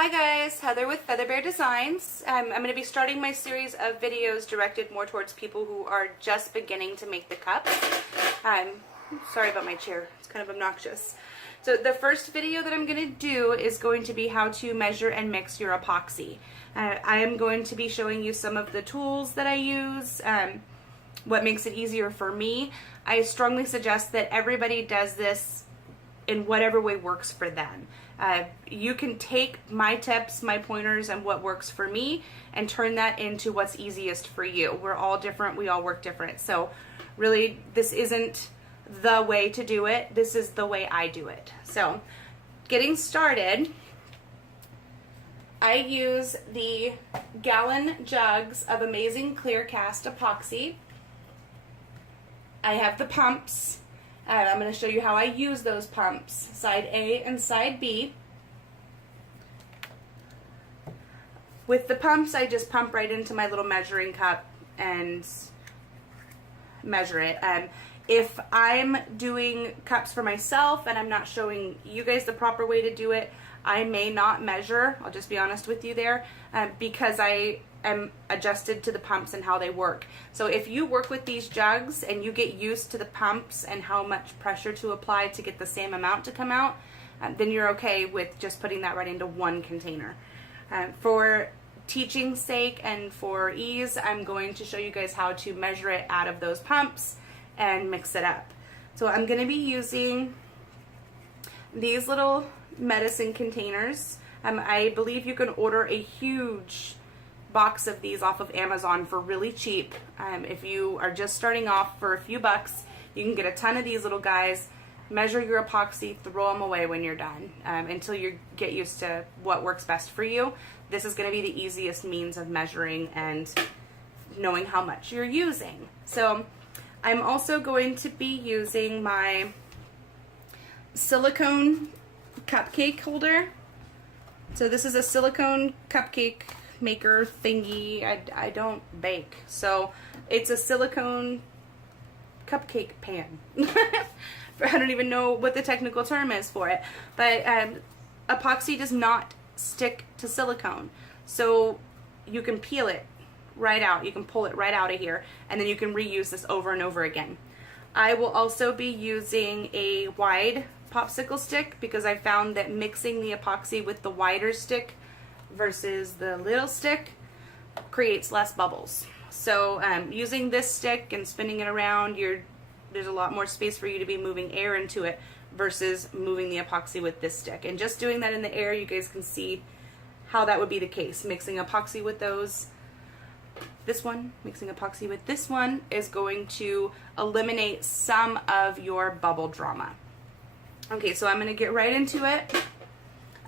Hi guys, Heather with Featherbear Designs. I'm going to be starting my series of videos directed more towards people who are just beginning to make the cups. Sorry about my chair, it's kind of obnoxious. So the first video that I'm going to do is going to be how to measure and mix your epoxy. I am going to be showing you some of the tools that I use, what makes it easier for me. I strongly suggest that everybody does this in whatever way works for them. You can take my tips, my pointers, and what works for me and turn that into what's easiest for you. We're all different, we all work different. So really, this isn't the way to do it, this is the way I do it. So getting started, I use the gallon jugs of Amazing Clear Cast Epoxy. I have the pumps. I'm going to show you how I use those pumps, side A and side B. With the pumps, I just pump right into my little measuring cup and measure it. If I'm doing cups for myself and I'm not showing you guys the proper way to do it, I may not measure, I'll just be honest with you there, because I am adjusted to the pumps and how they work. So if you work with these jugs and you get used to the pumps and how much pressure to apply to get the same amount to come out, then you're okay with just putting that right into one container. For teaching's sake and for ease, I'm going to show you guys how to measure it out of those pumps and mix it up. So I'm going to be using these little medicine containers. I believe you can order a huge box of these off of Amazon for really cheap. If you are just starting off for a few bucks, you can get a ton of these little guys, measure your epoxy, throw them away when you're done, until you get used to what works best for you. This is going to be the easiest means of measuring and knowing how much you're using. So I'm also going to be using my silicone cupcake holder. So this is a silicone cupcake maker thingy. I don't bake, so it's a silicone cupcake pan. I don't even know what the technical term is for it, but epoxy does not stick to silicone, so you can peel it right out, you can pull it right out of here, and then you can reuse this over and over again. I will also be using a wide popsicle stick because I found that mixing the epoxy with the wider stick versus the little stick creates less bubbles. So using this stick and spinning it around, there's a lot more space for you to be moving air into it versus moving the epoxy with this stick. And just doing that in the air, you guys can see how that would be the case. Mixing epoxy with mixing epoxy with this one is going to eliminate some of your bubble drama. Okay, so I'm going to get right into it.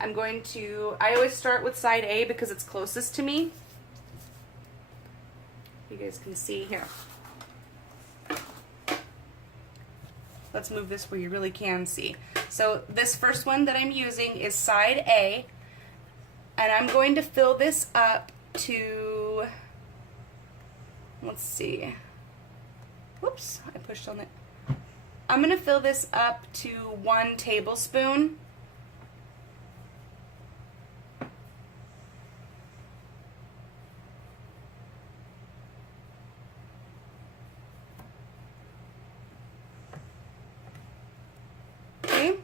I always start with side A because it's closest to me. You guys can see here. Let's move this where you really can see. So this first one that I'm using is side A, and I'm going to fill this up to, let's see, whoops, I pushed on it. I'm going to fill this up to 1 tablespoon. Okay.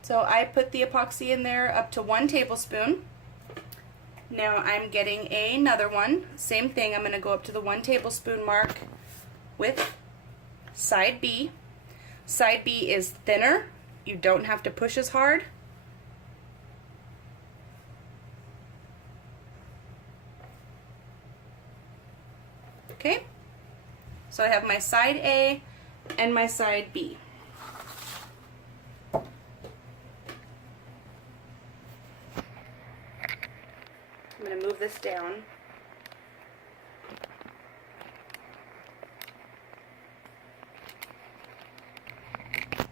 So I put the epoxy in there up to 1 tablespoon. Now I'm getting another one. Same thing, I'm going to go up to the 1 tablespoon mark with side B. Side B is thinner. You don't have to push as hard. Okay? So I have my side A and my side B. I'm going to move this down.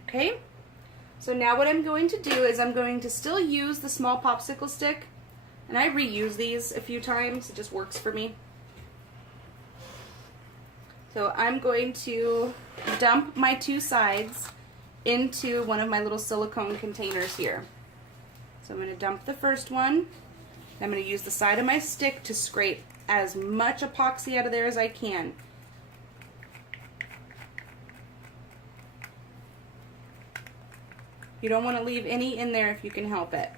Okay, so now what I'm going to do is I'm going to still use the small popsicle stick, and I reuse these a few times, it just works for me. So I'm going to dump my two sides into one of my little silicone containers here. So I'm going to dump the first one. I'm going to use the side of my stick to scrape as much epoxy out of there as I can. You don't want to leave any in there if you can help it.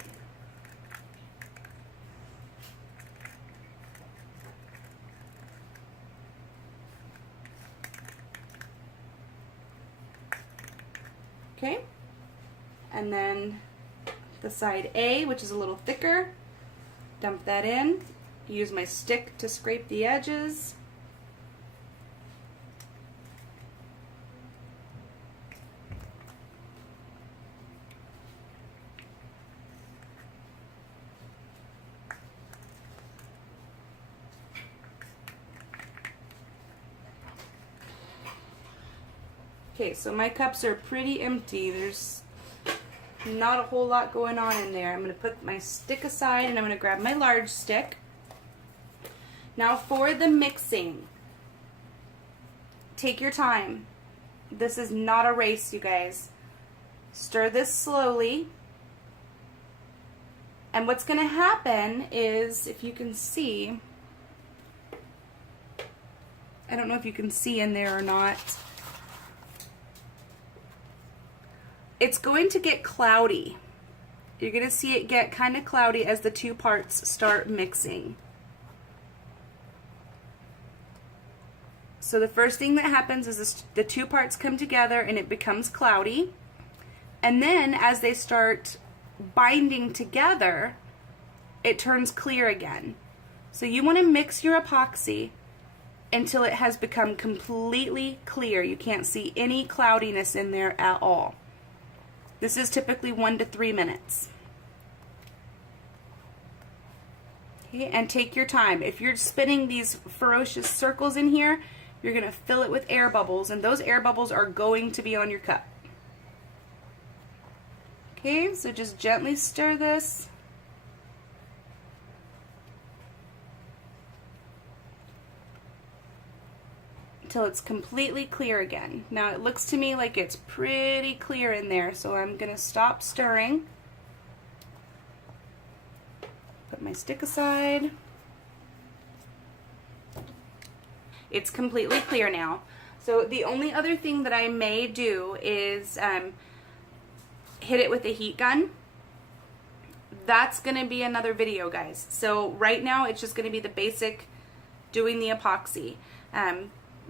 Okay, and then the side A, which is a little thicker, dump that in, use my stick to scrape the edges. Okay, so my cups are pretty empty. There's not a whole lot going on in there. I'm going to put my stick aside and I'm going to grab my large stick. Now for the mixing, take your time. This is not a race, you guys. Stir this slowly. And what's going to happen is, if you can see, I don't know if you can see in there or not, it's going to get cloudy. You're going to see it get kind of cloudy as the two parts start mixing. So the first thing that happens is the two parts come together and it becomes cloudy. And then as they start binding together, it turns clear again. So you want to mix your epoxy until it has become completely clear. You can't see any cloudiness in there at all. This is typically 1 to 3 minutes. Okay, and take your time. If you're spinning these ferocious circles in here, you're going to fill it with air bubbles, and those air bubbles are going to be on your cup. Okay, so just gently stir this. Until it's completely clear again. Now it looks to me like it's pretty clear in there, so I'm going to stop stirring. Put my stick aside. It's completely clear now. So the only other thing that I may do is hit it with a heat gun. That's going to be another video, guys. So right now it's just going to be the basic doing the epoxy.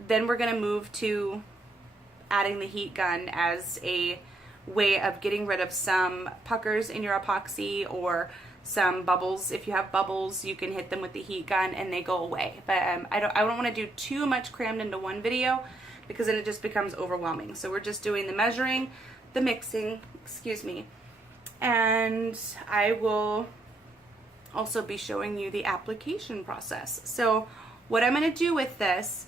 Then we're going to move to adding the heat gun as a way of getting rid of some puckers in your epoxy or some bubbles. If you have bubbles, you can hit them with the heat gun and they go away. But I don't want to do too much crammed into one video because then it just becomes overwhelming. So we're just doing the measuring, the mixing, excuse me, and I will also be showing you the application process. So what I'm going to do with this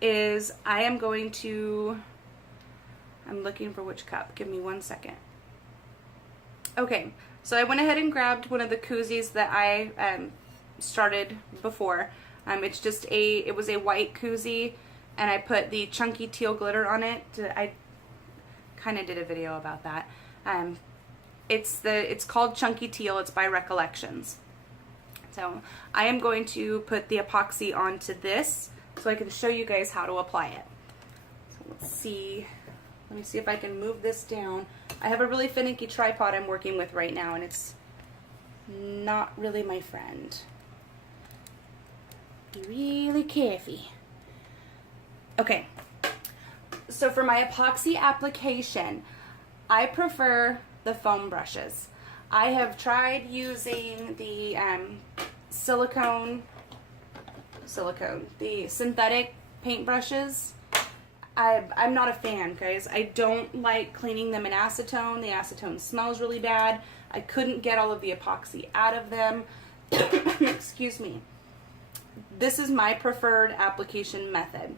is I am going to, I'm looking for which cup, give me 1 second. Okay, so I went ahead and grabbed one of the koozies that I started before. It's just it was a white koozie, and I put the chunky teal glitter on it. I kind of did a video about that. It's called Chunky Teal. It's by Recollections. So I am going to put the epoxy onto this so I can show you guys how to apply it. So let's see. Let me see if I can move this down. I have a really finicky tripod I'm working with right now, and it's not really my friend. Be really careful. Okay. So for my epoxy application, I prefer the foam brushes. I have tried using the the synthetic paint brushes. I'm not a fan, guys. I don't like cleaning them in acetone. The acetone smells really bad. I couldn't get all of the epoxy out of them. Excuse me. This is my preferred application method.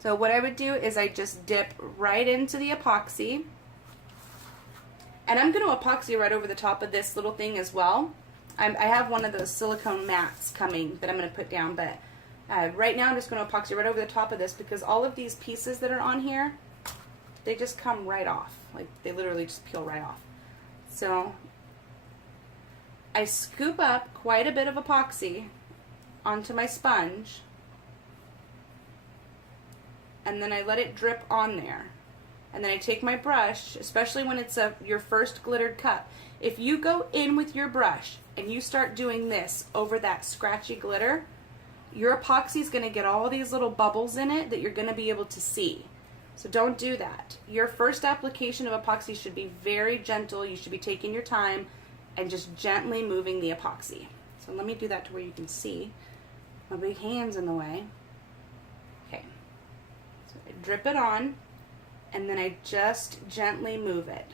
So what I would do is I just dip right into the epoxy. And I'm going to epoxy right over the top of this little thing as well. I have one of those silicone mats coming that I'm going to put down, but right now I'm just going to epoxy right over the top of this because all of these pieces that are on here, they just come right off. Like, they literally just peel right off. So I scoop up quite a bit of epoxy onto my sponge, and then I let it drip on there. And then I take my brush, especially when it's your first glittered cup. If you go in with your brush and you start doing this over that scratchy glitter, your epoxy is going to get all these little bubbles in it that you're going to be able to see. So don't do that. Your first application of epoxy should be very gentle. You should be taking your time and just gently moving the epoxy. So let me do that to where you can see. My big hand's in the way. Okay. So I drip it on, and then I just gently move it.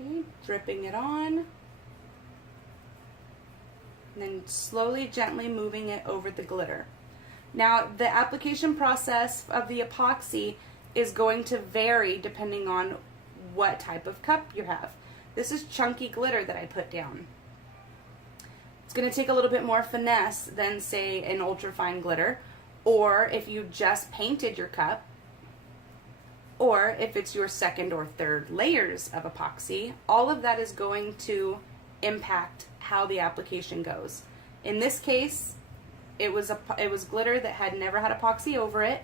Okay, dripping it on, and then slowly, gently moving it over the glitter. Now, the application process of the epoxy is going to vary depending on what type of cup you have. This is chunky glitter that I put down. It's going to take a little bit more finesse than, say, an ultra-fine glitter, or if you just painted your cup, or if it's your second or third layers of epoxy. All of that is going to impact how the application goes. In this case, it was glitter that had never had epoxy over it.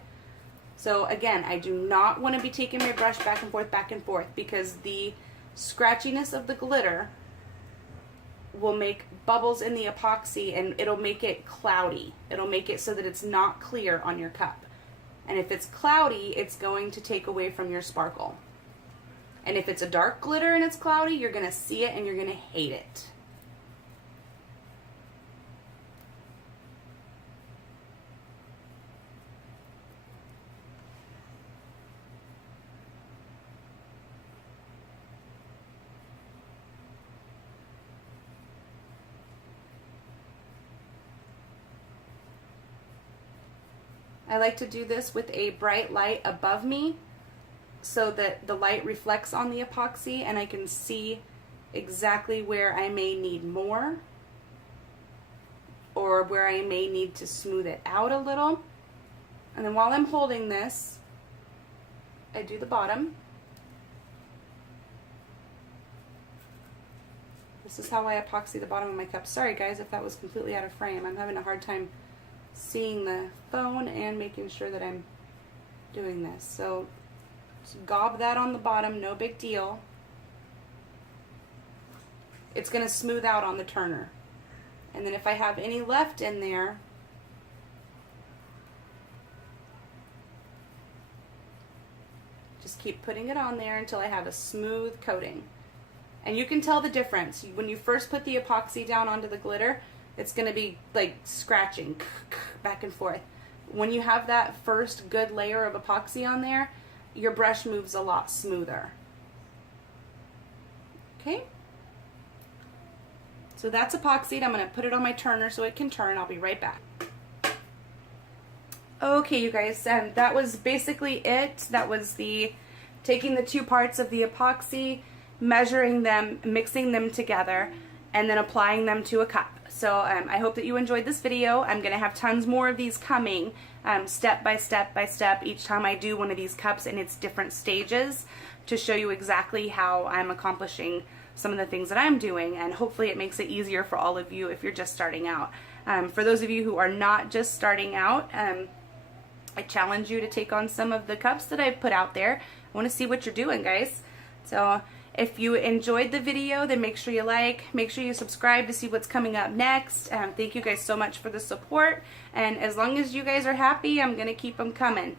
So again, I do not want to be taking my brush back and forth, because the scratchiness of the glitter will make bubbles in the epoxy, and it'll make it cloudy. It'll make it so that it's not clear on your cup. And if it's cloudy, it's going to take away from your sparkle. And if it's a dark glitter and it's cloudy, you're going to see it and you're going to hate it. I like to do this with a bright light above me so that the light reflects on the epoxy and I can see exactly where I may need more or where I may need to smooth it out a little. And then while I'm holding this, I do the bottom. This is how I epoxy the bottom of my cup. Sorry guys if that was completely out of frame. I'm having a hard time seeing the phone and making sure that I'm doing this. So just gob that on the bottom, no big deal. It's going to smooth out on the turner. And then if I have any left in there, just keep putting it on there until I have a smooth coating. And you can tell the difference. When you first put the epoxy down onto the glitter, it's going to be like scratching back and forth. When you have that first good layer of epoxy on there, your brush moves a lot smoother. Okay? So that's epoxied. I'm going to put it on my turner so it can turn. I'll be right back. Okay, you guys, that was basically it. That was taking the two parts of the epoxy, measuring them, mixing them together, and then applying them to a cup. So I hope that you enjoyed this video. I'm going to have tons more of these coming, step by step by step, each time I do one of these cups in its different stages, to show you exactly how I'm accomplishing some of the things that I'm doing, and hopefully it makes it easier for all of you if you're just starting out. For those of you who are not just starting out, I challenge you to take on some of the cups that I've put out there. I want to see what you're doing, guys. So if you enjoyed the video, then make sure you like, make sure you subscribe to see what's coming up next. Thank you guys so much for the support, and as long as you guys are happy, I'm going to keep them coming.